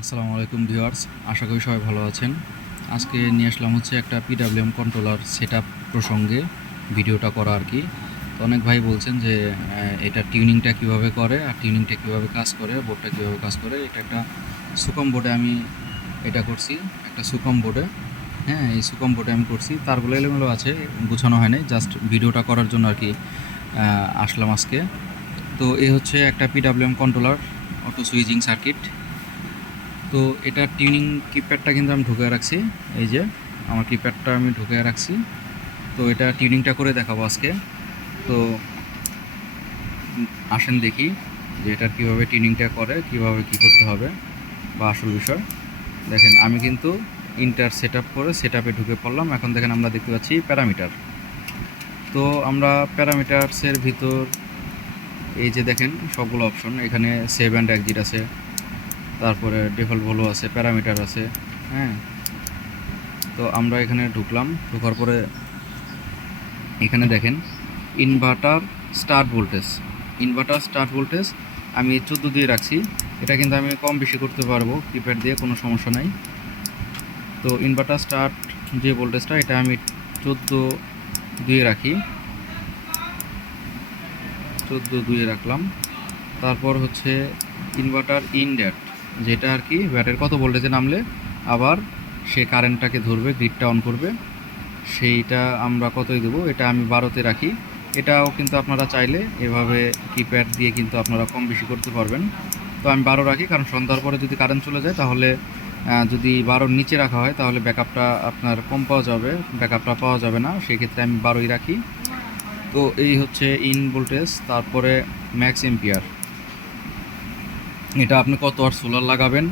আসসালামু আলাইকুম ভিউয়ার্স, আশা করি সবাই ভালো আছেন। আজকে নিয়ে আসলাম হচ্ছে একটা পিডাব্লিউএম কন্ট্রোলার সেট প্রসঙ্গে, ভিডিওটা করা আর কি। তো অনেক ভাই বলছেন যে এটা টিউনিংটা কীভাবে করে, আর টিউনিংটা কীভাবে কাজ করে বোর্ডটা কীভাবে কাজ করে, এটা একটা সুকম বোর্ডে আমি এটা করছি, একটা সুকম বোর্ডে হ্যাঁ এই সুকম বোর্ডে আমি করছি, তারগুলো এলোমেলো আছে, গুছানো হয় নাই জাস্ট ভিডিওটা করার জন্য আর কি আসলাম আজকে। তো এই হচ্ছে একটা PWM controller auto switching circuit তো এটা টিউনিং কিপ্যাডটা কিন্তু আমি ঢুকে রাখছি। এই যে, আমার কিপ্যাডটা আমি ঢুকে রাখছি। তো এটা টিউনিংটা করে দেখাবো আজকে। তো আসেন দেখি যে এটা কীভাবে টিউনিংটা করে, কীভাবে কি করতে হবে বা আসল বিষয়। দেখেন, আমি কিন্তু ইন্টার সেট করে সেট ঢুকে পড়লাম। এখন দেখেন আমরা দেখতে পাচ্ছি প্যারামিটার তো আমরা প্যারামিটারসের ভিতর এই যে দেখেন সবগুলো অপশন এখানে সেভ অ্যান্ড এক্সিট আছে। তারপরে ডিফল্ট ভ্যালু আছে প্যারামিটার আছে হ্যাঁ? তো আমরা এখানে ঢুকলাম, ঢোকার পরে এখানে দেখেন inverter start voltage inverter start voltage আমি চোদ্দ দিয়ে রাখছি, এটা কিন্তু আমি কম বেশি করতে পারব কিপ্যাড দিয়ে কোনো সমস্যা নাই। তো ইনভার্টার স্টার্ট যে ভোল্টেজটা এটা আমি চোদ্দ দিয়ে রাখি। চোদ্দ দুয়ে রাখলাম। তারপর হচ্ছে ইনভার্টার ইনড্যাট যেটা আর কি ব্যাটারি কত ভোল্টেজে নামলে, আবার সে কারেন্টটাকে ধরবে গ্রিডটা অন করবে। সেইটা আমরা কতই দেবো, এটা আমি বারোতে রাখি। এটাও কিন্তু আপনারা চাইলে এভাবে কিপ্যাড দিয়ে কিন্তু আপনারা কম বেশি করতে পারবেন। তো আমি বারো রাখি, কারণ সন্ধ্যার পরে যদি কারেন্ট চলে যায়, তাহলে যদি বারোর নিচে রাখা হয়, তাহলে ব্যাকআপটা আপনার কম পাওয়া যাবে ব্যাকআপটা পাওয়া যাবে না, সেক্ষেত্রে আমি বারোই রাখি। তো এই হচ্ছে ইন ভোল্টেজ তারপরে ম্যাক্স এম্পিয়ার এটা আপনি কত ওয়াট সোলার লাগাবেন?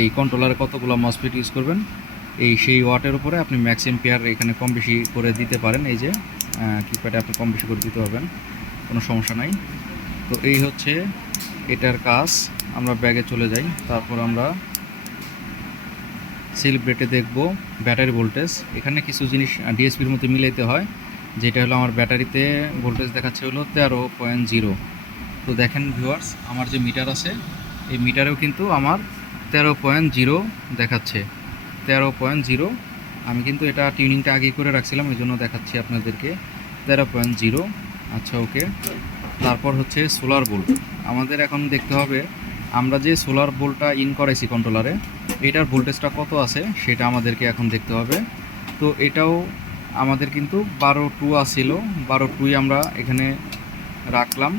এই কন্ট্রোলারে কতগুলো মসফিট ইউজ করবেন? এই সেই ওয়াটের উপরে আপনি ম্যাক্স এম্পিয়ার এখানে কম বেশি করে দিতে পারেন। এই যে কিপ্যাডে আপনি কম বেশি করে দিতে পারবেন। কোনো সমস্যা নাই। তো এই হচ্ছে এটার কাজ। আমরা ব্যাগে চলে যাই। তারপর আমরা সিল ব্রেটে দেখব ব্যাটারি ভোল্টেজ এখানে কিছু জিনিস ডিএসপির মধ্যে মিলাইতে হয়। যেটা হলো আমার ব্যাটারিতে ভোল্টেজ দেখাচ্ছে হলো তেরো পয়েন্ট জিরো। তো দেখেন ভিউয়ার্স আমার যে মিটার আছে, এই মিটারেও কিন্তু আমার তেরো পয়েন্ট জিরো দেখাচ্ছে। তেরো পয়েন্ট জিরো আমি কিন্তু এটা টিউনিংটা আগে করে রাখছিলাম এই জন্য দেখাচ্ছি আপনাদেরকে। তেরো পয়েন্ট জিরো আচ্ছা ওকে তারপর হচ্ছে সোলার বোল্ট আমাদের এখন দেখতে হবে, আমরা যে সোলার বোল্টটা ইন করাইছি কন্ট্রোলারে এটার ভোল্টেজটা কত আছে, সেটা আমাদেরকে এখন দেখতে হবে। তো এটাও আমাদের কিন্তু বারো টু আসছিল বারো টুই আমরা এখানে রাখলাম।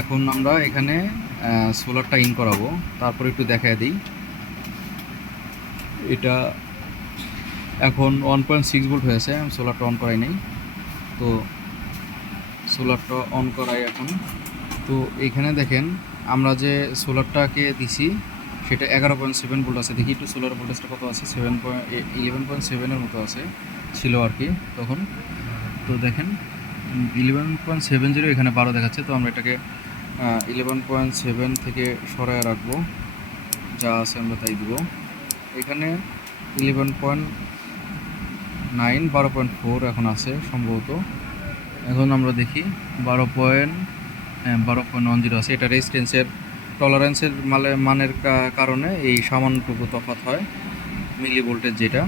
এখন আমরা এখানে সোলারটা ইন করাবো। তারপর একটু দেখায় দিই। এটা এখন ওয়ান পয়েন্ট সিক্স ভোল্ট হয়েছে, আমি সোলারটা অন করাই নাই। তো সোলারটা অন করাই এখন। তো এখানে দেখেন, আমরা যে সোলারটাকে দিছি, সেটা এগারো পয়েন্ট সেভেন ভোল্ট আছে। দেখি একটু সোলার ভোল্টেজটা কত আছে? সেভেন পয়েন্ট ইলেভেন পয়েন্ট সেভেনের মতো আছে। ছিল আর কি তখন। তো দেখেন ইলেভেন পয়েন্ট সেভেন জিরো এখানে বারো দেখাচ্ছে, তো আমরা এটাকে ইলেভেন পয়েন্ট সেভেন থেকে সরায় রাখব। যা আছে আমরা তাই দিব। এখানে ইলেভেন পয়েন্ট নাইন, বারো পয়েন্ট ফোর এখন আছে সম্ভবত। এখন আমরা দেখি বারো পয়েন্ট হ্যাঁ বারো পয়েন্ট ওয়ান জিরো আছে। এটা রেজিস্ট্যান্সের টলারেন্সের মালে, মানের কারণে এই সামান্যটুকু তফাৎ হয় মিলি ভোল্টেজ যেটা।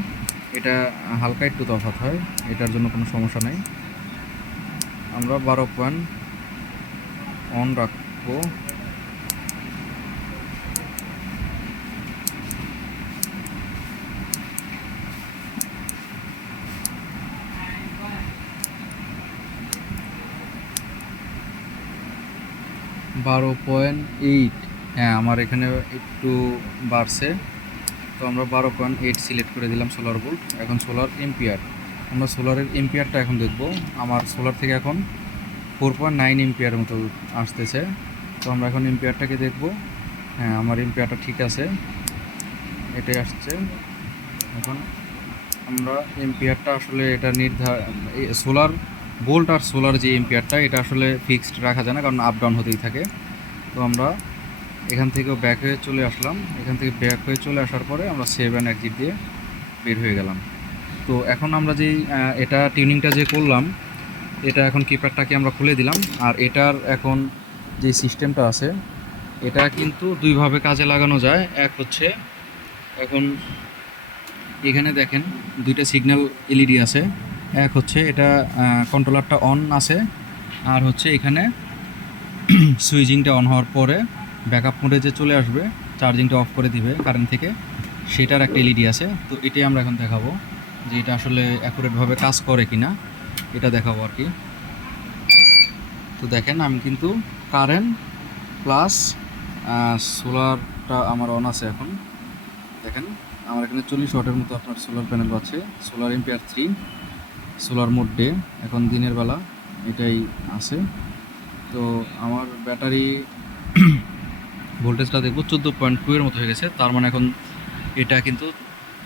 এটা হালকা একটু তফাৎ হয়, এটার জন্য কোনো সমস্যা নেই। আমরা বারো পয়েন্ট অন রাখব। বারো পয়েন্ট এইট হ্যাঁ আমার এখানে একটু বাড়ছে। তো আমরা বারো পয়েন্ট এইট সিলেক্ট করে দিলাম সোলার বোল্ট এখন সোলার এম্পিয়ার আমরা সোলারের এম্পিয়ারটা এখন দেখব। আমার সোলার থেকে এখন ফোর পয়েন্ট নাইন এম্পিয়ার মতো আসতেছে। তো আমরা এখন এম্পিয়ারটাকে দেখব। হ্যাঁ আমার এম্পিয়ারটা ঠিক আছে। এটাই আসছে। এখন আমরা এম্পিয়ারটা আসলে এটা নির্ধার সোলার বোল্ট আর সোলার যে এম্পিয়ারটা এটা আসলে ফিক্সড রাখা যায় না, কারণ আপ ডাউন হতেই থাকে। তো আমরা এখান থেকেও ব্যাক হয়ে চলে আসলাম। এখান থেকে ব্যাক হয়ে চলে আসার পরে আমরা সেভ অ্যান্ড এক্সিট দিয়ে বের হয়ে গেলাম। তো এখন আমরা যেই এটা টিউনিংটা যে করলাম, এটা এখন কিপ্যাডটাকে আমরা খুলে দিলাম, আর এটার এখন যে সিস্টেমটা আছে, এটা কিন্তু দুইভাবে কাজে লাগানো যায়। এক হচ্ছে, এখন এখানে দেখেন দুইটা সিগন্যাল এলইডি আছে। এক হচ্ছে এটা কন্ট্রোলারটা অন আছে, আর হচ্ছে এখানে সুইচিংটা অন হওয়ার পরে ব্যাকআপ মোডে যে চলে আসবে চার্জিংটা অফ করে দিবে কারেন্ট থেকে, সেটার একটা এলইডি আছে। তো এটাই আমরা এখন দেখাবো। যে এটা আসলে অ্যাকুরেটভাবে কাজ করে কি না এটা দেখাবো আর কি। তো দেখেন, আমি কিন্তু কারেন্ট প্লাস সোলারটা আমার অন আছে এখন। দেখেন, আমার এখানে চল্লিশ ওয়াটের মতো আপনার সোলার প্যানেল আছে। Solar ampere three solar mode day এখন দিনের বেলা এটাই আছে। তো আমার ব্যাটারি ভোল্টেজটা দেখব চোদ্দ পয়েন্ট টু এর মতো হয়ে গেছে। তার মানে এখন এটা কিন্তু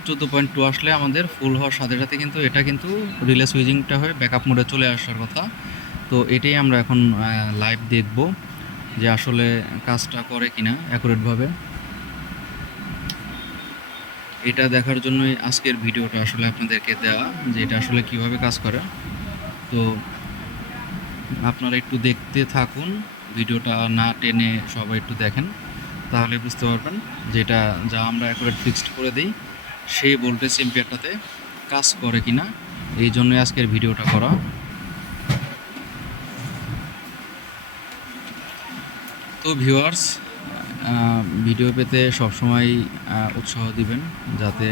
চোদ্দ পয়েন্ট টু আসলে আমাদের ফুল হওয়ার সাথে সাথে কিন্তু এটা কিন্তু রিলে সুইচিংটা হয়ে ব্যাকআপ মোডে চলে আসার কথা। তো এটাই আমরা এখন লাইভ দেখব যে আসলে কাজটা করে কি না অ্যাকুরেটভাবে এটা দেখার জন্যই আজকের ভিডিওটা আসলে আপনাদেরকে দেওয়া যে এটা আসলে কীভাবে কাজ করে। তো আপনারা একটু দেখতে থাকুন, ভিডিওটা না টেনে সবাই একটু দেখেন, তাহলে বুঝতে পারবেন যেটা যা আমরা অ্যাকুরেট ফিক্সড করে দিই। সেই ভোল্টেজ এম্পিয়ারটাতে কাজ করে কিনা, এই জন্যই আজকের ভিডিওটা করা। তো ভিউয়ার্স ভিডিও পেতে সবসময় উৎসাহ দিবেন, যাতে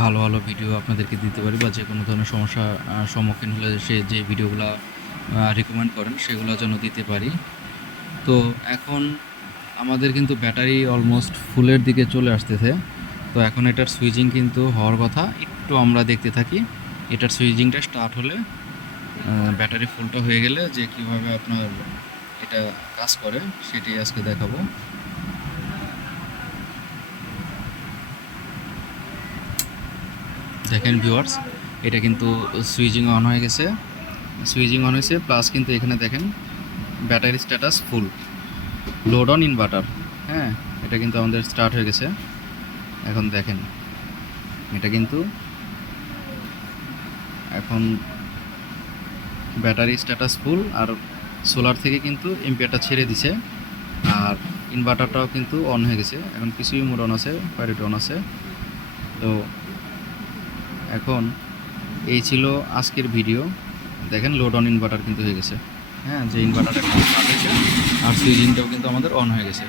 ভালো ভালো ভিডিও আপনাদেরকে দিতে পারি বা যে কোনো ধরনের সমস্যা সম্মুখীন হলে সে যে ভিডিওগুলো রিকমেন্ড করেন, সেগুলো যেন দিতে পারি। তো এখন আমাদের কিন্তু ব্যাটারি অলমোস্ট ফুলের দিকে চলে আসতেছে। তো এখন এটার সুইচিং কিন্তু হওয়ার কথা, একটু আমরা দেখতে থাকি। এটার সুইচিংটা স্টার্ট হলে ব্যাটারি ফুলটা হয়ে গেলে যে কীভাবে আপনার এটা কাজ করে সেটি আজকে দেখাবো। দেখেন ভিউয়ার্স এটা কিন্তু সুইচিং অন হয়ে গেছে। সুইচিং অন হয়েছে প্লাস কিন্তু এখানে দেখেন battery status full load on inverter হ্যাঁ এটা কিন্তু আমাদের স্টার্ট হয়ে গেছে। এখন দেখেন, এটা কিন্তু এখন ব্যাটারি স্ট্যাটাস ফুল আর সোলার থেকে কিন্তু এম্পিয়ারটা ছেড়ে দিছে আর ইনভার্টারটাও কিন্তু অন হয়ে গেছে। এখন কিছুই মোড অন আছে প্যারিটি অন আছে। তো এখন এই ছিল আজকের ভিডিও দেখেন লোড অন ইনভার্টার কিন্তু হয়ে গেছে। হ্যাঁ যে ইনভার্টারটা আর সুইচিংটাও কিন্তু আমাদের অন হয়ে গেছে।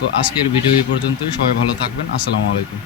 তো আজকের ভিডিও এই পর্যন্তই। সবাই ভালো থাকবেন। আসসালামু আলাইকুম।